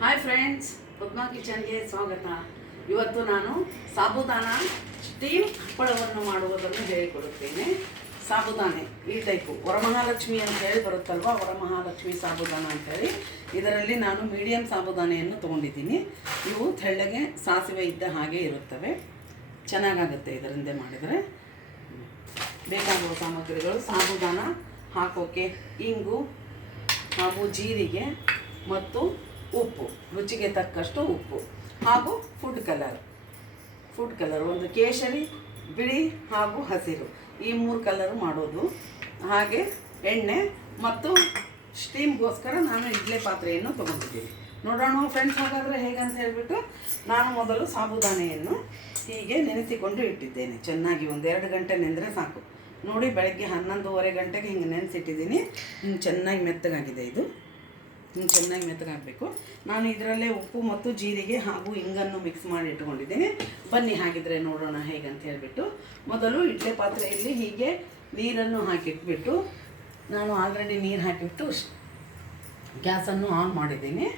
Hi friends, Padma ಕಿಚನ್ಗೆ ಸ್ವಾಗತ. ಇವತ್ತು ನಾನು ಸಾಬುದಾನ ಸ್ಟೀಮ್ ಹಪ್ಪಳವನ್ನು ಮಾಡುವುದನ್ನು ಹೇಳಿಕೊಡುತ್ತೇನೆ. ಸಾಬುದಾನೆ ಈ ಟೈಪು ವರಮಹಾಲಕ್ಷ್ಮಿ ಅಂತ ಹೇಳಿ ಬರುತ್ತಲ್ವ, ವರಮಹಾಲಕ್ಷ್ಮಿ ಸಾಬುದಾನ ಅಂತೇಳಿ. ಇದರಲ್ಲಿ ನಾನು ಮೀಡಿಯಂ ಸಾಬುದಾನೆಯನ್ನು ತೊಗೊಂಡಿದ್ದೀನಿ. ಇವು ತೆಳ್ಳಗೆ ಸಾಸಿವೆ ಇದ್ದ ಹಾಗೆ ಇರುತ್ತವೆ, ಚೆನ್ನಾಗಾಗುತ್ತೆ ಇದರಿಂದ ಮಾಡಿದರೆ. ಬೇಕಾಗುವ ಸಾಮಗ್ರಿಗಳು: ಸಾಬುದಾನ ಹಾಕೋಕ್ಕೆ ಇಂಗು ಹಾಗೂ ಜೀರಿಗೆ ಮತ್ತು ಉಪ್ಪು, ರುಚಿಗೆ ತಕ್ಕಷ್ಟು ಉಪ್ಪು, ಹಾಗೂ ಫುಡ್ ಕಲರ್ ಒಂದು ಕೇಸರಿ, ಬಿಳಿ ಹಾಗೂ ಹಸಿರು, ಈ 3 ಕಲರು ಮಾಡೋದು. ಹಾಗೆ ಎಣ್ಣೆ ಮತ್ತು ಸ್ಟೀಮ್ಗೋಸ್ಕರ ನಾನು ಇಡ್ಲಿ ಪಾತ್ರೆಯನ್ನು ತೊಗೊಂಡಿದ್ದೀನಿ. ನೋಡೋಣ ಫ್ರೆಂಡ್ಸ್, ಹಾಗಾದರೆ ಹೇಗಂತ ಹೇಳಿಬಿಟ್ಟು ನಾನು ಮೊದಲು ಸಾಬುದಾನೆಯನ್ನು ಹೀಗೆ ನೆನೆಸಿಕೊಂಡು ಇಟ್ಟಿದ್ದೇನೆ. ಚೆನ್ನಾಗಿ 1-2 ಗಂಟೆ ನೆಂದರೆ ಸಾಕು. ನೋಡಿ, ಬೆಳಗ್ಗೆ 11:30 ಗಂಟೆಗೆ ಹಿಂಗೆ ನೆನೆಸಿಟ್ಟಿದ್ದೀನಿ. ಹಿಂಗೆ ಚೆನ್ನಾಗಿ ಮೆತ್ತಗಾಗಿದೆ. ಇದು ಹಿಂಗೆ ಚೆನ್ನಾಗಿ ಮೆತ್ತಗಾಗಬೇಕು. ನಾನು ಇದರಲ್ಲೇ ಉಪ್ಪು ಮತ್ತು ಜೀರಿಗೆ ಹಾಗೂ ಇಂಗನ್ನು ಮಿಕ್ಸ್ ಮಾಡಿ ಇಟ್ಕೊಂಡಿದ್ದೀನಿ. ಬನ್ನಿ ಹಾಗಿದ್ರೆ ನೋಡೋಣ ಹೇಗಂತ ಹೇಳಿಬಿಟ್ಟು. ಮೊದಲು ಇಡ್ಲಿ ಪಾತ್ರೆಯಲ್ಲಿ ಹೀಗೆ ನೀರನ್ನು ಹಾಕಿಟ್ಬಿಟ್ಟು, ನಾನು ಆಲ್ರೆಡಿ ನೀರು ಹಾಕಿಬಿಟ್ಟು ಗ್ಯಾಸನ್ನು ಆನ್ ಮಾಡಿದ್ದೀನಿ.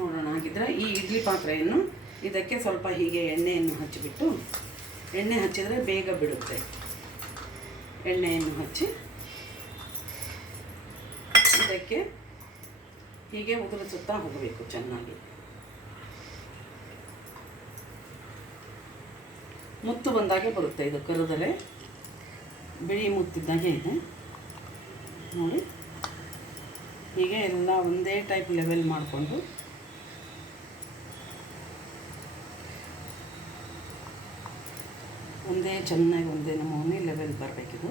ನೋಡೋಣ ಹಾಗಿದ್ರೆ ಈ ಇಡ್ಲಿ ಪಾತ್ರೆಯನ್ನು ಇದಕ್ಕೆ ಸ್ವಲ್ಪ ಹೀಗೆ ಎಣ್ಣೆಯನ್ನು ಹಚ್ಚಿಬಿಟ್ಟು, ಎಣ್ಣೆ ಹಚ್ಚಿದರೆ ಬೇಗ ಬಿಡುತ್ತೆ. ಎಣ್ಣೆಯನ್ನು ಹಚ್ಚಿ ಇದಕ್ಕೆ ಹೀಗೆ ಉದುರಿಸುತ್ತಾ ಹೋಗಬೇಕು ಚೆನ್ನಾಗಿ. ಮುತ್ತು ಬಂದಾಗೆ ಬರುತ್ತೆ. ಇದು ಕರುದರೆ ಬಿಳಿ ಮುತ್ತಿದ್ದಾಗೆ ಇದೆ ನೋಡಿ. ಹೀಗೆ ಎಲ್ಲ ಒಂದೇ ಟೈಪ್ ಲೆವೆಲ್ ಮಾಡಿಕೊಂಡು ಒಂದೇ ನಮೂನೆ ಲೆವೆಲ್ ಬರಬೇಕಿದು.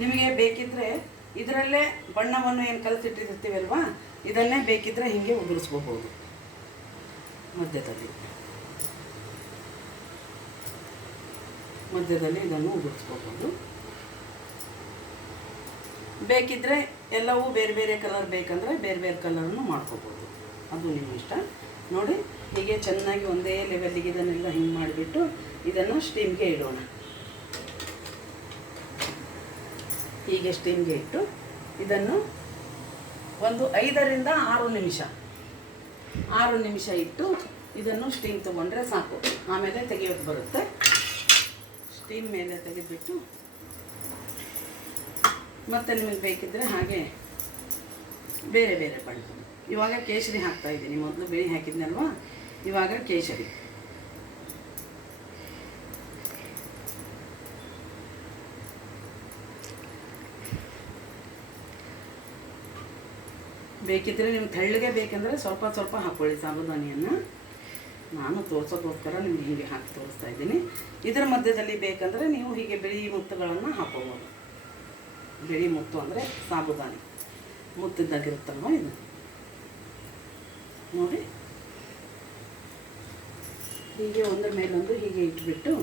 ನಿಮಗೆ ಬೇಕಿದ್ದರೆ ಇದರಲ್ಲೇ ಬಣ್ಣವನ್ನು ಏನು ಕಲಸಿಟ್ಟಿರ್ತೀವಲ್ವಾ, ಇದನ್ನೇ ಬೇಕಿದ್ದರೆ ಹೀಗೆ ಉದುರಿಸ್ಕೋಬೋದು. ಮಧ್ಯದಲ್ಲಿ ಇದನ್ನು ಉದುರಿಸ್ಕೋಬೋದು. ಬೇಕಿದ್ದರೆ ಎಲ್ಲವೂ ಬೇರೆ ಬೇರೆ ಕಲರ್ ಬೇಕಂದರೆ ಬೇರೆ ಬೇರೆ ಕಲರನ್ನು ಮಾಡ್ಕೋಬೋದು, ಅದು ನಿಮ್ಮ ಇಷ್ಟ. ನೋಡಿ, ಹೀಗೆ ಚೆನ್ನಾಗಿ ಒಂದೇ ಲೆವೆಲ್ಲಿಗೆ ಇದನ್ನೆಲ್ಲ ಹಿಂಗೆ ಮಾಡಿಬಿಟ್ಟು ಇದನ್ನು ಸ್ಟೀಮ್ಗೆ ಇಡೋಣ. ಹೀಗೆ ಸ್ಟೀಮ್ಗೆ ಇಟ್ಟು ಇದನ್ನು ಒಂದು 5ರಿಂದ 6 ನಿಮಿಷ ಇಟ್ಟು ಇದನ್ನು ಸ್ಟೀಮ್ ತೊಗೊಂಡ್ರೆ ಸಾಕು. ಆಮೇಲೆ ತೆಗೆಯೋದು ಬರುತ್ತೆ. ಸ್ಟೀಮ್ ಮೇಲೆ ತೆಗೆದುಬಿಟ್ಟು ಮತ್ತೆ ನಿಮಗೆ ಬೇಕಿದ್ದರೆ ಹಾಗೆ ಬೇರೆ ಬೇರೆ ಬಣ್ಣ. ಇವಾಗ ಕೇಸರಿ ಹಾಕ್ತಾಯಿದ್ದೀನಿ. ಮೊದಲು ಬಿಳಿ ಹಾಕಿದ್ನಲ್ವಾ, ಇವಾಗ ಕೇಸರಿ. ಬೇಕಿದ್ದರೆ ನಿಮ್ಗೆ ತೆಳ್ಳಗೆ ಬೇಕೆಂದರೆ ಸ್ವಲ್ಪ ಹಾಕ್ಕೊಳ್ಳಿ ಸಾಬುದಾನಿಯನ್ನು. ನಾನು ತೋರಿಸೋಕ್ಕೋಸ್ಕರ ನಿಮ್ಗೆ ಹೀಗೆ ಹಾಕಿ ತೋರಿಸ್ತಾ ಇದ್ದೀನಿ. ಇದರ ಮಧ್ಯದಲ್ಲಿ ಬೇಕಂದರೆ ನೀವು ಹೀಗೆ ಬಿಳಿ ಮುತ್ತುಗಳನ್ನು ಹಾಕೋಬೋದು. ಬಿಳಿ ಮುತ್ತು ಅಂದರೆ ಸಾಬುದಾನಿ ಮುತ್ತಿದ್ದಾಗಿರುತ್ತಲ್ವ ಇದು. ನೋಡಿ, ಹೀಗೆ ಒಂದರ ಮೇಲೊಂದು ಹೀಗೆ ಇಟ್ಬಿಟ್ಟು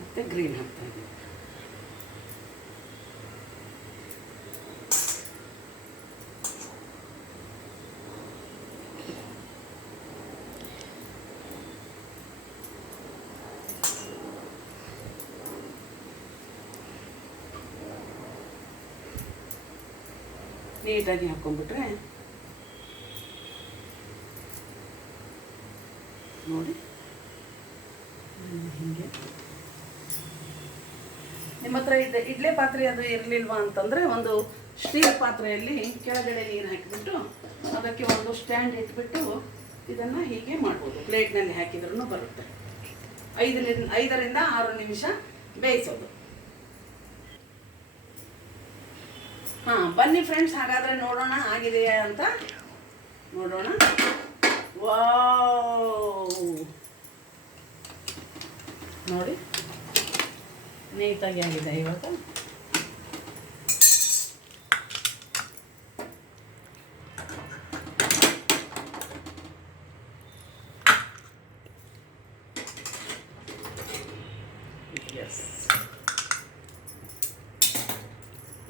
ಮತ್ತೆ ಗ್ರೀನ್ ಹಾಕ್ತಾ ಇದ್ದೀನಿ. ನೀಟಾಗಿ ಹಾಕ್ಕೊಂಡ್ಬಿಟ್ರೆ ನೋಡಿ, ಹೀಗೆ. ನಿಮ್ಮ ಹತ್ರ ಇಡ್ಲಿ ಪಾತ್ರೆ ಅದು ಇರಲಿಲ್ವಾ ಅಂತಂದರೆ ಒಂದು ಸ್ಟೀಲ್ ಪಾತ್ರೆಯಲ್ಲಿ ಕೆಳಗಡೆ ನೀರು ಹಾಕಿಬಿಟ್ಟು ಅದಕ್ಕೆ ಒಂದು ಸ್ಟ್ಯಾಂಡ್ ಇಟ್ಬಿಟ್ಟು ಇದನ್ನು ಹೀಗೆ ಮಾಡ್ಬೋದು. ಪ್ಲೇಟ್ನಲ್ಲಿ ಹಾಕಿದ್ರೂ ಬರುತ್ತೆ. 5ರಿಂದ 6 ನಿಮಿಷ ಬೇಯಿಸೋದು. ಬನ್ನಿ ಫ್ರೆಂಡ್ಸ್, ಹಾಗಾದರೆ ನೋಡೋಣ ಆಗಿದೆಯಾ ಅಂತ ನೋಡೋಣ. ವಾವ್, ನೋಡಿ ನೀಟಾಗಿ ಆಗಿದೆ ಇವಾಗ.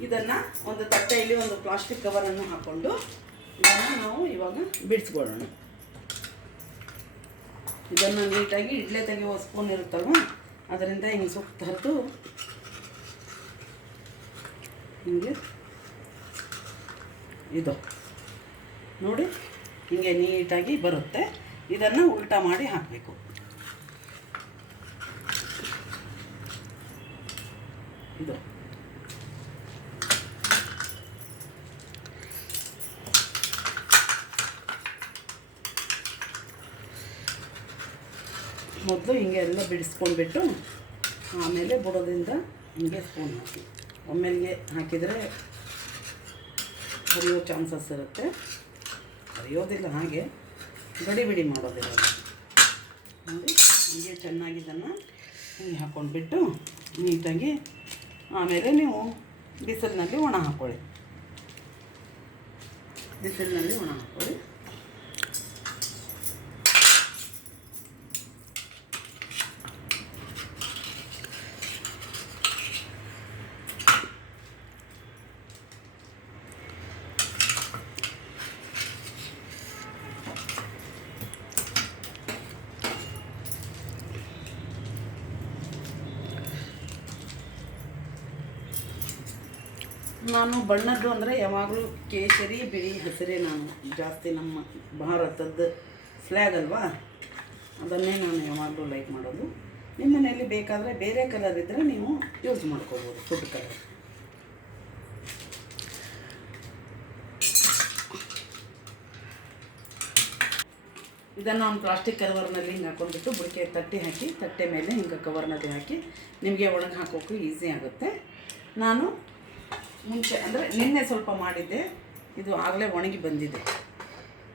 ಇದನ್ನು ಒಂದು ತಟ್ಟೆಯಲ್ಲಿ ಒಂದು ಪ್ಲಾಸ್ಟಿಕ್ ಕವರನ್ನು ಹಾಕ್ಕೊಂಡು ಇದನ್ನು ನಾವು ಇವಾಗ ಬಿಡಿಸ್ಕೊಳ್ಳೋಣ. ಇದನ್ನು ನೀಟಾಗಿ ಇಡ್ಲಿ ತೆಗೆಯುವ ಸ್ಪೂನ್ ಇರುತ್ತಲ್ವ ಅದರಿಂದ ಹಿಂಗೆ ಸುತ್ತ ಹರಿದು ಹಿಂಗೆ ಇದು ನೋಡಿ ಹಿಂಗೆ ನೀಟಾಗಿ ಬರುತ್ತೆ. ಇದನ್ನು ಉಲ್ಟಾ ಮಾಡಿ ಹಾಕಬೇಕು. ಇದು ಮೊದಲು ಹಿಂಗೆ ಎಲ್ಲ ಬಿಡಿಸ್ಕೊಂಡ್ಬಿಟ್ಟು ಆಮೇಲೆ ಬುಡದಿಂದ ಹಿಂಗೆ ಸ್ಪೂನ್ ಹಾಕಿ ಒಮ್ಮೆಲ್ಗೆ ಹಾಕಿದರೆ ಹರಿಯೋ ಚಾನ್ಸಸ್ ಇರುತ್ತೆ. ಹರಿಯೋದಿಲ್ಲ, ಹಾಗೆ ಬಿಡಿ ಮಾಡೋದಿಲ್ಲ. ನೋಡಿ ಹೀಗೆ ಚೆನ್ನಾಗಿ ಇದನ್ನು ಹಿಂಗೆ ಹಾಕ್ಕೊಂಡ್ಬಿಟ್ಟು ನೀಟಾಗಿ ಆಮೇಲೆ ನೀವು ಬಿಸಿಲಿನಲ್ಲಿ ಒಣ ಹಾಕ್ಕೊಳ್ಳಿ. ಬಿಸಿಲಿನಲ್ಲಿ ಒಣ ಹಾಕ್ಕೊಳ್ಳಿ. ನಾನು ಬಣ್ಣದ್ದು ಅಂದರೆ ಯಾವಾಗಲೂ ಕೇಸರಿ, ಬಿಳಿ, ಹಸಿರೇ ನಾನು ಜಾಸ್ತಿ, ನಮ್ಮ ಭಾರತದ ಫ್ಲ್ಯಾಗ್ ಅಲ್ವಾ, ಅದನ್ನೇ ನಾನು ಯಾವಾಗಲೂ ಲೈಕ್ ಮಾಡೋದು. ನಿಮ್ಮ ಮನೆಯಲ್ಲಿ ಬೇಕಾದರೆ ಬೇರೆ ಕಲರ್ ಇದ್ದರೆ ನೀವು ಯೂಸ್ ಮಾಡ್ಕೋಬೋದು, ಫುಡ್ ಕಲರ್. ಇದನ್ನು ಒಂದು ಪ್ಲಾಸ್ಟಿಕ್ ಕವರ್ನಲ್ಲಿ ಹಿಂಗೆ ಹಾಕೊಂಡ್ಬಿಟ್ಟು ಬುಡಕೆ ತಟ್ಟೆ ಹಾಕಿ, ತಟ್ಟೆ ಮೇಲೆ ಹಿಂಗೆ ಕವರ್ನಲ್ಲಿ ಹಾಕಿ ನಿಮಗೆ ಒಳಗೆ ಹಾಕೋಕ್ಕೂ ಈಸಿ ಆಗುತ್ತೆ. ನಾನು ಮುಂಚೆ ಅಂದರೆ ನಿನ್ನೆ ಸ್ವಲ್ಪ ಮಾಡಿದ್ದೆ, ಇದು ಆಗಲೇ ಒಣಗಿ ಬಂದಿದೆ.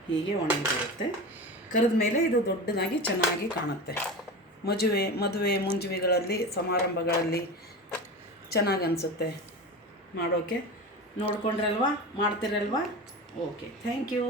ಹೀಗೆ ಒಣಗಿ ಬರುತ್ತೆ. ಕರೆದ ಮೇಲೆ ಇದು ದೊಡ್ಡದಾಗಿ ಚೆನ್ನಾಗಿ ಕಾಣುತ್ತೆ. ಮದುವೆ ಮುಂಜುವೆಗಳಲ್ಲಿ, ಸಮಾರಂಭಗಳಲ್ಲಿ ಚೆನ್ನಾಗಿ ಅನಿಸುತ್ತೆ ಮಾಡೋಕ್ಕೆ. ನೋಡ್ಕೊಂಡ್ರಲ್ವಾ, ಮಾಡ್ತಿರಲ್ವಾ? Okay, thank you.